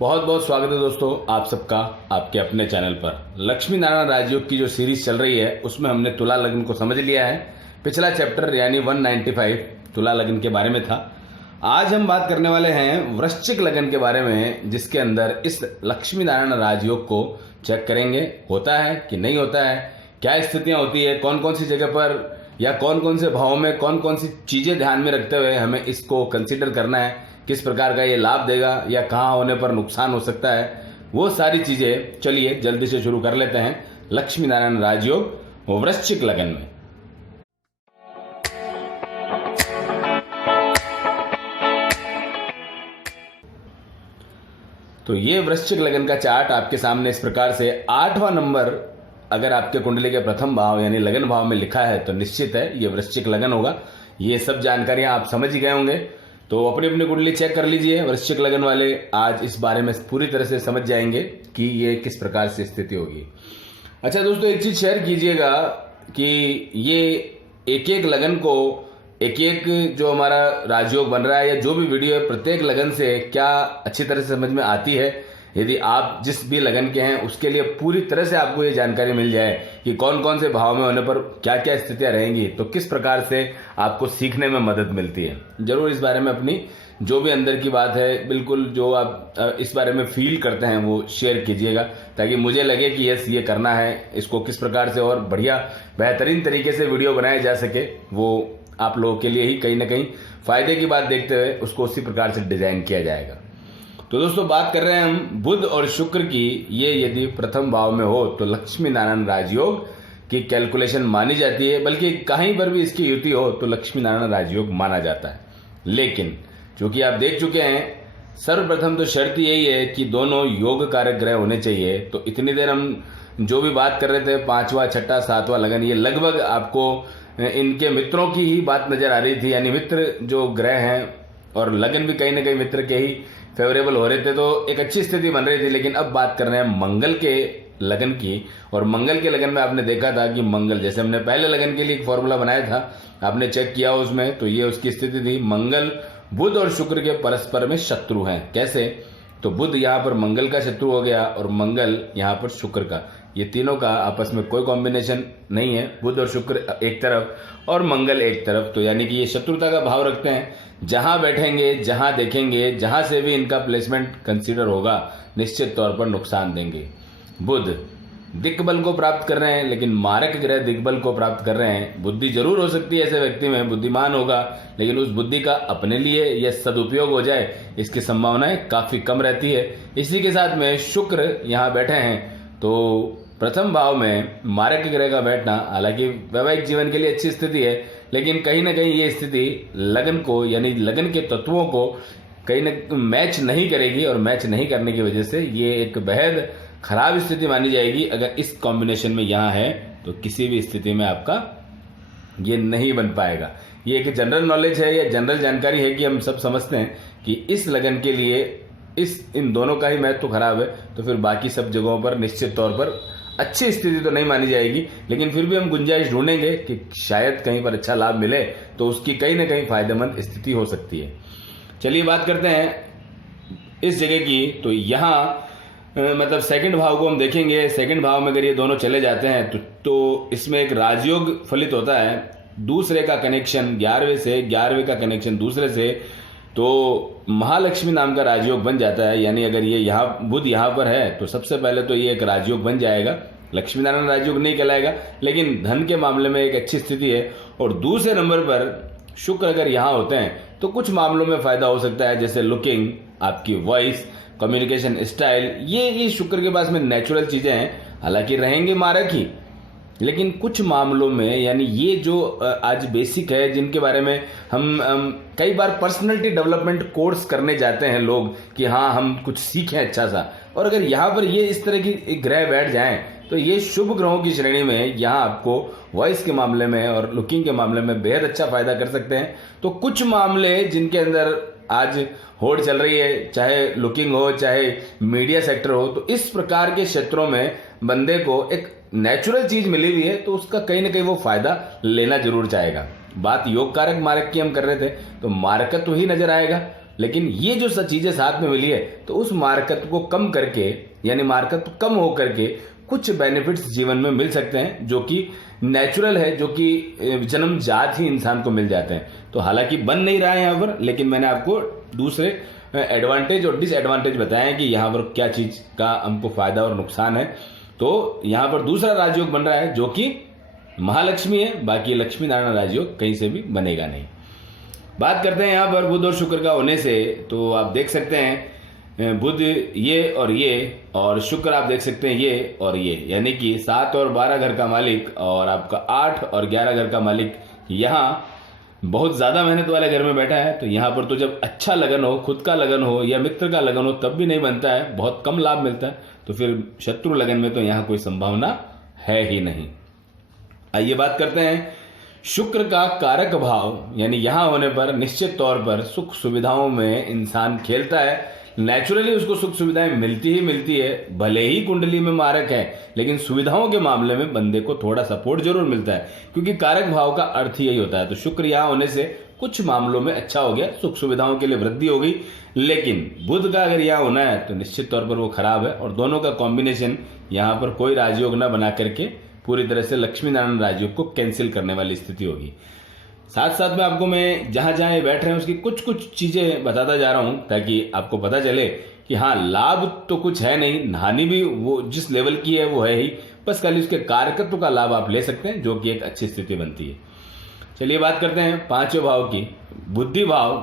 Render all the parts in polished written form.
बहुत बहुत स्वागत है दोस्तों आप सबका आपके अपने चैनल पर। लक्ष्मी नारायण राजयोग की जो सीरीज चल रही है उसमें हमने तुला लग्न को समझ लिया है। पिछला चैप्टर यानी 195 तुला लग्न के बारे में था। आज हम बात करने वाले हैं वृश्चिक लग्न के बारे में, जिसके अंदर इस लक्ष्मी नारायण राजयोग को चेक करेंगे होता है कि नहीं होता है, क्या स्थितियां होती है, कौन कौन सी जगह पर या कौन कौन से भावों में कौन कौन सी चीजें ध्यान में रखते हुए हमें इसको कंसीडर करना है, किस प्रकार का ये लाभ देगा या कहाँ होने पर नुकसान हो सकता है, वो सारी चीजें चलिए जल्दी से शुरू कर लेते हैं। लक्ष्मी नारायण राजयोग वृश्चिक लग्न में। तो ये वृश्चिक लग्न का चार्ट आपके सामने इस प्रकार से 8वां नंबर अगर आपके कुंडली के प्रथम भाव यानी लगन भाव में लिखा है तो निश्चित है ये वृश्चिक लगन होगा। ये सब जानकारियां आप समझ ही गए होंगे, तो अपनी अपनी कुंडली चेक कर लीजिए। वृश्चिक लगन वाले आज इस बारे में पूरी तरह से समझ जाएंगे कि ये किस प्रकार से स्थिति होगी। अच्छा दोस्तों, एक चीज शेयर कीजिएगा कि ये एक एक लगन को एक एक जो हमारा राजयोग बन रहा है या जो भी वीडियो है प्रत्येक लगन से क्या अच्छी तरह से समझ में आती है। यदि आप जिस भी लगन के हैं उसके लिए पूरी तरह से आपको ये जानकारी मिल जाए कि कौन कौन से भाव में होने पर क्या क्या स्थितियां रहेंगी, तो किस प्रकार से आपको सीखने में मदद मिलती है। जरूर इस बारे में अपनी जो भी अंदर की बात है, बिल्कुल जो आप इस बारे में फील करते हैं वो शेयर कीजिएगा, ताकि मुझे लगे कि यस ये करना है, इसको किस प्रकार से और बढ़िया बेहतरीन तरीके से वीडियो बनाया जा सके, वो आप लोगों के लिए ही कहीं ना कहीं फायदे की बात देखते हुए उसको उसी प्रकार से डिजाइन किया जाएगा। तो दोस्तों, बात कर रहे हैं हम बुध और शुक्र की। ये यदि प्रथम भाव में हो तो लक्ष्मी नारायण राजयोग की कैलकुलेशन मानी जाती है, बल्कि कहीं पर भी इसकी युति हो तो लक्ष्मी नारायण राजयोग माना जाता है। लेकिन चूंकि आप देख चुके हैं, सर्वप्रथम तो शर्त यही है कि दोनों योग कारक ग्रह होने चाहिए। तो इतनी देर हम जो भी बात कर रहे थे 5वां 6वां 7वां लगन, ये लगभग आपको इनके मित्रों की ही बात नजर आ रही थी, यानी मित्र जो ग्रह हैं और लगन भी कहीं ना कहीं मित्र के ही फेवरेबल हो रहे थे, तो एक अच्छी स्थिति बन रही थी। लेकिन अब बात कर रहे हैं मंगल के लगन की, और मंगल के लगन में आपने देखा था कि मंगल, जैसे हमने पहले लगन के लिए एक फॉर्मूला बनाया था, आपने चेक किया उसमें, तो ये उसकी स्थिति थी। मंगल बुध और शुक्र के परस्पर में शत्रु हैं। कैसे? तो बुध यहाँ पर मंगल का शत्रु हो गया और मंगल यहाँ पर शुक्र का। ये तीनों का आपस में कोई कॉम्बिनेशन नहीं है, बुध और शुक्र एक तरफ और मंगल एक तरफ। तो यानी कि ये शत्रुता का भाव रखते हैं। जहां बैठेंगे, जहां देखेंगे, जहां से भी इनका प्लेसमेंट कंसीडर होगा, निश्चित तौर पर नुकसान देंगे। बुध दिक्बल को प्राप्त कर रहे हैं, लेकिन मारक ग्रह दिग्बल को प्राप्त कर रहे हैं। बुद्धि जरूर हो सकती है ऐसे व्यक्ति में, बुद्धिमान होगा, लेकिन उस बुद्धि का अपने लिए यह सदुपयोग हो जाए इसकी संभावनाएं काफी कम रहती है। इसी के साथ में शुक्र यहाँ बैठे हैं, तो प्रथम भाव में मारक ग्रह का बैठना हालांकि वैवाहिक जीवन के लिए अच्छी स्थिति है, लेकिन कहीं ना कहीं ये स्थिति लगन को यानी लगन के तत्वों को कहीं ना मैच नहीं करेगी, और मैच नहीं करने की वजह से ये एक बेहद खराब स्थिति मानी जाएगी। अगर इस कॉम्बिनेशन में यहाँ है तो किसी भी स्थिति में आपका ये नहीं बन पाएगा। ये एक जनरल नॉलेज है या जनरल जानकारी है कि हम सब समझते हैं कि इस लगन के लिए इन दोनों का ही महत्व तो खराब है, तो फिर बाकी सब जगहों पर निश्चित तौर पर अच्छी स्थिति तो नहीं मानी जाएगी, लेकिन फिर भी हम गुंजाइश ढूंढेंगे कि शायद कहीं पर अच्छा लाभ मिले, तो उसकी कहीं ना कहीं फायदेमंद स्थिति हो सकती है। चलिए बात करते हैं इस जगह की। तो यहाँ मतलब सेकंड भाव को हम देखेंगे। सेकंड भाव में अगर ये दोनों चले जाते हैं तो इसमें एक राजयोग फलित होता है। दूसरे का कनेक्शन 11वें से, 11वें का कनेक्शन दूसरे से, तो महालक्ष्मी नाम का राजयोग बन जाता है। यानी अगर ये यहाँ बुध यहाँ पर है तो सबसे पहले तो ये एक राजयोग बन जाएगा। लक्ष्मी नारायण राजयोग नहीं कहलाएगा, लेकिन धन के मामले में एक अच्छी स्थिति है। और दूसरे नंबर पर शुक्र अगर यहाँ होते हैं तो कुछ मामलों में फायदा हो सकता है, जैसे लुकिंग, आपकी वॉइस, कम्युनिकेशन स्टाइल, ये शुक्र के पास में नेचुरल चीजें हैं। हालांकि रहेंगे मारक ही, लेकिन कुछ मामलों में यानी ये जो आज बेसिक है, जिनके बारे में हम कई बार पर्सनैलिटी डेवलपमेंट कोर्स करने जाते हैं लोग कि हाँ हम कुछ सीखें अच्छा सा, और अगर यहाँ पर ये इस तरह की ग्रह बैठ जाएं तो ये शुभ ग्रहों की श्रेणी में यहाँ आपको वॉइस के मामले में और लुकिंग के मामले में बेहद अच्छा फायदा कर सकते हैं। तो कुछ मामले जिनके अंदर आज होड़ चल रही है, चाहे लुकिंग हो चाहे मीडिया सेक्टर हो, तो इस प्रकार के क्षेत्रों में बंदे को एक नेचुरल चीज मिली हुई है, तो उसका कहीं ना कहीं वो फायदा लेना जरूर चाहेगा। बात योग कारक मारक की हम कर रहे थे, तो मारकत्व ही नजर आएगा। लेकिन ये जो सब चीजें साथ में मिली है तो उस मारकत्व को कम करके, यानी मारकत्व कम हो करके कुछ बेनिफिट्स जीवन में मिल सकते हैं जो कि नेचुरल है, जो कि जन्मजात ही इंसान को मिल जाते हैं। तो हालांकि बन नहीं रहा है यहाँ पर, लेकिन मैंने आपको दूसरे एडवांटेज और डिसएडवांटेज बताए हैं कि यहाँ पर क्या चीज का हमको फायदा और नुकसान है। तो यहाँ पर दूसरा राजयोग बन रहा है जो कि महालक्ष्मी है, बाकी लक्ष्मी नारायण राजयोग कहीं से भी बनेगा नहीं। बात करते हैं यहाँ पर बुध और शुक्र का होने से, तो आप देख सकते हैं बुध ये और शुक्र आप देख सकते हैं ये और ये, यानी कि 7 और 12 घर का मालिक और आपका 8 और 11 घर का मालिक यहाँ बहुत ज्यादा मेहनत वाले घर में बैठा है। तो यहाँ पर तो जब अच्छा लगन हो, खुद का लगन हो या मित्र का लगन हो, तब भी नहीं बनता है, बहुत कम लाभ मिलता है। तो फिर शत्रु लगन में तो यहाँ कोई संभावना है ही नहीं। आइए बात करते हैं शुक्र का कारक भाव, यानी यहां होने पर निश्चित तौर पर सुख सुविधाओं में इंसान खेलता है। नेचुरली उसको सुख सुविधाएं मिलती ही मिलती है, भले ही कुंडली में मारक है, लेकिन सुविधाओं के मामले में बंदे को थोड़ा सपोर्ट जरूर मिलता है, क्योंकि कारक भाव का अर्थ यही होता है। तो शुक्र यहां होने से कुछ मामलों में अच्छा हो गया, सुख सुविधाओं के लिए वृद्धि हो गई। लेकिन बुध का अगर यहां होना है तो निश्चित तौर पर वो खराब है, और दोनों का कॉम्बिनेशन यहां पर कोई राजयोग न बना करके पूरी तरह से लक्ष्मी नारायण राजयोग को कैंसिल करने वाली स्थिति होगी। साथ साथ में आपको मैं जहां जहां ये बैठ रहे हैं उसकी कुछ कुछ चीजें बताता जा रहा हूं, ताकि आपको पता चले कि हाँ, लाभ तो कुछ है नहीं, हानि भी वो जिस लेवल की है वो है ही, बस खाली उसके कारकत्व का लाभ आप ले सकते हैं, जो कि एक अच्छी स्थिति बनती है। चलिए बात करते हैं 5वें भाव की, बुद्धि भाव,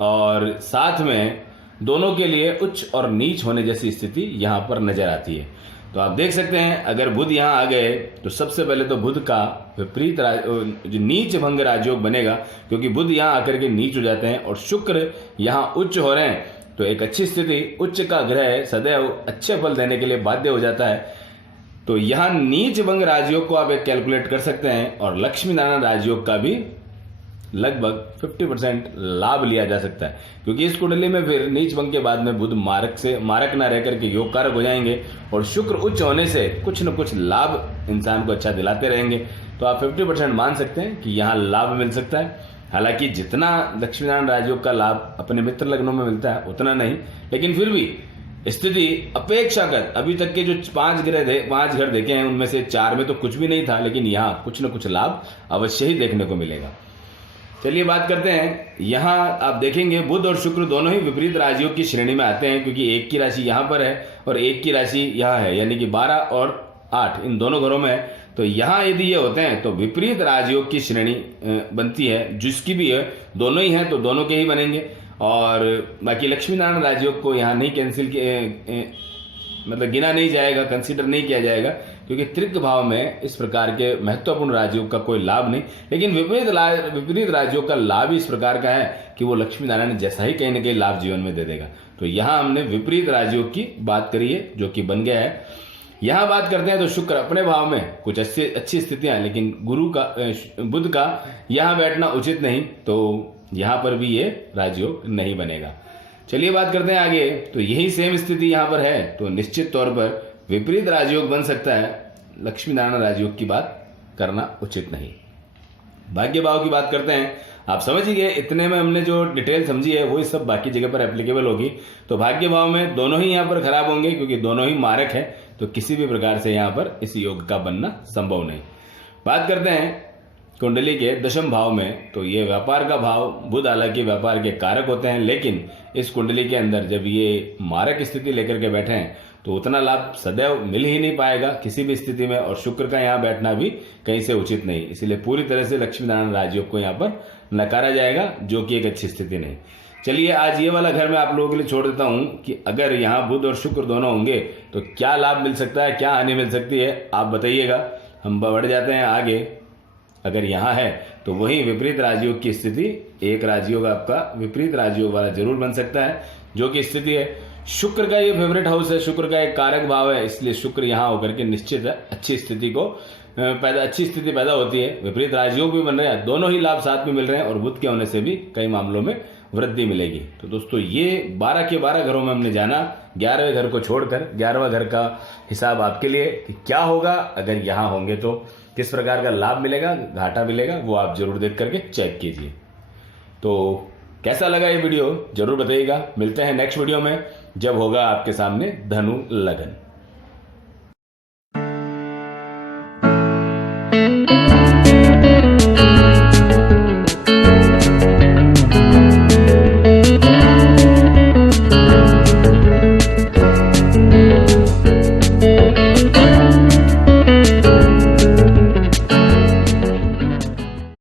और साथ में दोनों के लिए उच्च और नीच होने जैसी स्थिति यहां पर नजर आती है। तो आप देख सकते हैं अगर बुध यहां आ गए तो सबसे पहले तो बुध का विपरीत जो नीच भंग राजयोग बनेगा, क्योंकि बुध यहां आकर के नीच हो जाते हैं और शुक्र यहां उच्च हो रहे हैं। तो एक अच्छी स्थिति, उच्च का ग्रह सदैव अच्छे फल देने के लिए बाध्य हो जाता है। तो यहां नीच भंग राजयोग को आप एक कैलकुलेट कर सकते हैं, और लक्ष्मी नारायण राजयोग का भी लगभग 50% लाभ लिया जा सकता है, क्योंकि इस कुंडली में फिर नीच भंग के बाद में बुध मारक ना रह करके योग कारक हो जाएंगे, और शुक्र उच्च होने से कुछ न कुछ लाभ इंसान को अच्छा दिलाते रहेंगे। तो आप 50% मान सकते हैं कि यहाँ लाभ मिल सकता है। हालांकि जितना लक्ष्मी नारायण राजयोग का लाभ अपने मित्र लग्नों में मिलता है उतना नहीं, लेकिन फिर भी स्थिति अपेक्षाकृत अभी तक के जो 5 घर देखे हैं उनमें से 4 में तो कुछ भी नहीं था, लेकिन यहाँ कुछ न कुछ लाभ अवश्य ही देखने को मिलेगा। चलिए बात करते हैं, यहां आप देखेंगे बुध और शुक्र दोनों ही विपरीत राशियों की श्रेणी में आते हैं, क्योंकि एक की राशि यहां पर है और एक की राशि यहां है, यानी कि 12 और 8 इन दोनों घरों में है। तो यहां यदि ये होते हैं तो विपरीत राजयोग की श्रेणी बनती है, जिसकी भी है दोनों ही हैं तो दोनों के ही बनेंगे। और बाकी लक्ष्मी नारायण राजयोग को यहाँ नहीं मतलब गिना नहीं जाएगा, कंसीडर नहीं किया जाएगा, क्योंकि तृक भाव में इस प्रकार के महत्वपूर्ण राजयोग का कोई लाभ नहीं। लेकिन विपरीत राजयोग का लाभ इस प्रकार का है कि वो लक्ष्मी नारायण जैसा ही कहीं ना कहीं लाभ जीवन में दे देगा। तो यहां हमने विपरीत राजयोग की बात करी है, जो कि बन गया है। यहां बात करते हैं तो शुक्र अपने भाव में कुछ अच्छी स्थितियां, लेकिन बुध का यहां बैठना उचित नहीं, तो यहां पर भी ये राजयोग नहीं बनेगा। चलिए बात करते हैं आगे, तो यही सेम स्थिति यहां पर है, तो निश्चित तौर पर विपरीत राजयोग बन सकता है। लक्ष्मी नारायण राजयोग की बात करना उचित नहीं। भाग्य भाव की बात करते हैं, आप समझ ही गए, इतने में हमने जो डिटेल समझी है वही सब बाकी जगह पर एप्लीकेबल होगी। तो भाग्य भाव में दोनों ही यहां पर खराब होंगे, क्योंकि दोनों ही मारक है, तो किसी भी प्रकार से यहां पर इस योग का बनना संभव नहीं। बात करते हैं कुंडली के 10वें भाव में, तो ये व्यापार का भाव, बुध हालांकि व्यापार के कारक होते हैं, लेकिन इस कुंडली के अंदर जब ये मारक स्थिति लेकर के बैठे हैं तो उतना लाभ सदैव मिल ही नहीं पाएगा किसी भी स्थिति में, और शुक्र का यहाँ बैठना भी कहीं से उचित नहीं, इसलिए पूरी तरह से लक्ष्मी नारायण राजयोग को यहाँ पर नकारा जाएगा, जो कि एक अच्छी स्थिति नहीं। चलिए आज ये वाला घर मैं आप लोगों के लिए छोड़ देता हूं कि अगर यहाँ बुध और शुक्र दोनों होंगे तो क्या लाभ मिल सकता है, क्या हानि मिल सकती है, आप बताइएगा। हम बढ़ जाते हैं आगे। अगर यहाँ है तो वही विपरीत राजयोग की स्थिति, एक राजयोग आपका विपरीत राजयोग वाला जरूर बन सकता है, जो कि स्थिति है। शुक्र का ये फेवरेट हाउस है, शुक्र का एक कारक भाव है, इसलिए शुक्र यहाँ होकर के निश्चित है अच्छी स्थिति पैदा होती है। विपरीत राजयोग भी बन रहे हैं, दोनों ही लाभ साथ में मिल रहे हैं, और बुध के होने से भी कई मामलों में वृद्धि मिलेगी। तो दोस्तों ये 12 के 12 घरों में हमने जाना, 11वें घर को छोड़कर 11वां घर का हिसाब आपके लिए कि क्या होगा अगर यहाँ होंगे, तो किस प्रकार का लाभ मिलेगा, घाटा मिलेगा, वो आप जरूर देख करके चेक कीजिए। तो कैसा लगा ये वीडियो जरूर बताइएगा। मिलते हैं नेक्स्ट वीडियो में जब होगा आपके सामने धनु लगन।